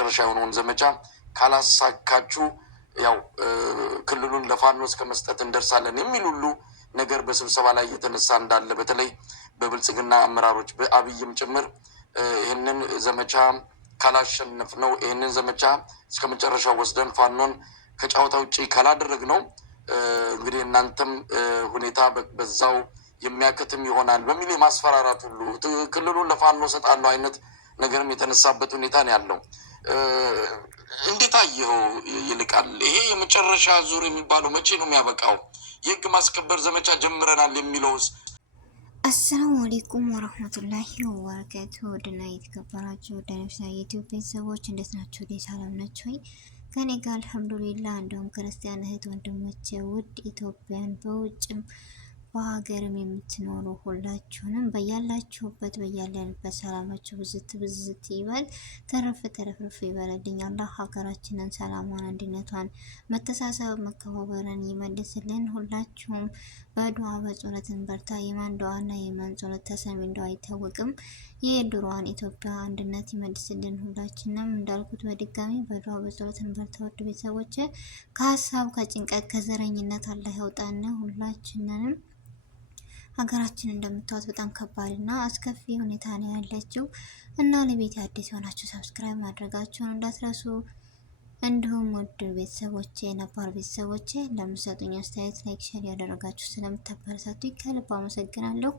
የመጨረሻ የሆነውን ዘመቻ ካላሳካችሁ ያው ክልሉን ለፋኖ እስከ መስጠት እንደርሳለን የሚል ሁሉ ነገር በስብሰባ ላይ እየተነሳ እንዳለ በተለይ በብልጽግና አመራሮች በአብይም ጭምር ይህንን ዘመቻ ካላሸነፍ ነው ይህንን ዘመቻ እስከ መጨረሻው ወስደን ፋኖን ከጨዋታ ውጭ ካላደረግ ነው እንግዲህ እናንተም ሁኔታ በዛው የሚያከትም ይሆናል በሚል የማስፈራራት ሁሉ ክልሉን ለፋኖ ሰጣለው አይነት ነገርም የተነሳበት ሁኔታ ነው ያለው። እንዴት አየው ይልቃል? ይሄ የመጨረሻ ዙር የሚባለው መቼ ነው የሚያበቃው? የህግ ማስከበር ዘመቻ ጀምረናል የሚለውስ? አሰላሙ አለይኩም ወራህመቱላሂ ወበረካቱሁ። ወደና የተከበራችሁ ወደ ነፍሳ የዩቲዩብ ቤተሰቦች እንዴት ናችሁ? ደስ ሰላም ናችሁ? ከኔ ጋር አልሐምዱሊላህ። እንደውም ክርስቲያን እህት ወንድሞቼ ውድ ኢትዮጵያን በውጭም በሀገርም የምትኖሩ ሁላችሁንም በያላችሁበት በያለንበት ሰላማችሁ ብዝት ብዝት ይበል፣ ተረፍ ተረፍርፍ ይበልልኝ። አላህ ሀገራችንን ሰላሟን፣ አንድነቷን፣ መተሳሰብ መከባበርን ይመልስልን። ሁላችሁም በዱዓ በጸሎትን በርታ። የማን ዱዓና የማን ጸሎት ተሰሚ እንደው አይታወቅም። የድሮዋን ኢትዮጵያ አንድነት ይመልስልን። ሁላችንም እንዳልኩት በድጋሚ በዱዓ በጸሎትን በርታ። ውድ ቤተሰቦች ከሀሳብ ከጭንቀት ከዘረኝነት አላህ ያውጣን ሁላችንንም። ሀገራችን እንደምታዩት በጣም ከባድ እና አስከፊ ሁኔታ ነው ያለችው እና ለቤት አዲስ የሆናችሁ ሰብስክራይብ ማድረጋችሁን እንዳትረሱ። እንዲሁም ውድ ቤተሰቦቼ ነባር ቤተሰቦቼ ለምትሰጡኝ አስተያየት ላይክ፣ ሼር ያደረጋችሁ ስለምታበረታቱኝ ከልብ አመሰግናለሁ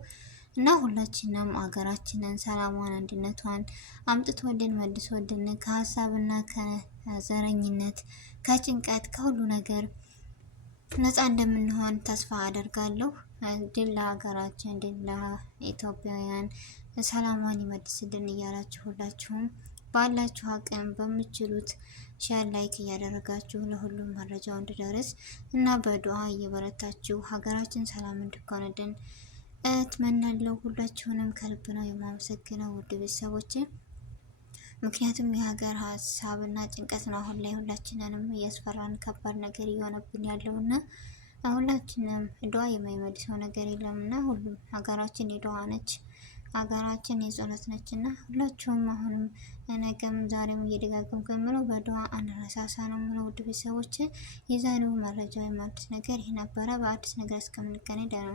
እና ሁላችንም ሀገራችንን ሰላሟን አንድነቷን አምጥቶልን መልሶልን ከሀሳብና ከዘረኝነት ከጭንቀት ከሁሉ ነገር ነፃ እንደምንሆን ተስፋ አደርጋለሁ። ድል ለሀገራችን፣ ድል ለኢትዮጵያውያን፣ ሰላሟን ይመልስልን እያላችሁ ሁላችሁም ባላችሁ አቅም በምችሉት ሼር ላይክ እያደረጋችሁ ለሁሉም መረጃው እንዲደርስ እና በዱዓ እየበረታችሁ ሀገራችን ሰላም እንድትሆንልን እትመናለሁ። ሁላችሁንም ከልብ ነው የማመሰግነው ውድ ቤተሰቦቼ። ምክንያቱም የሀገር ሀሳብና ጭንቀት ነው አሁን ላይ ሁላችንንም እያስፈራን ከባድ ነገር እየሆነብን ያለውና ሁላችንም ዱዓ የማይመልሰው ነገር የለምና ሁሉም ሀገራችን የዱዓ ነች፣ ሀገራችን የጸሎት ነችና ሁላችሁም አሁንም ነገም ዛሬም እየደጋገምኩ የምለው በዱዓ አንረሳሳ ነው የምለው ውድ ቤተሰቦች። የዛሬው መረጃ የማድረስ ነገር ይህ ነበረ። በአዲስ ነገር እስከምንገናኝ ደህና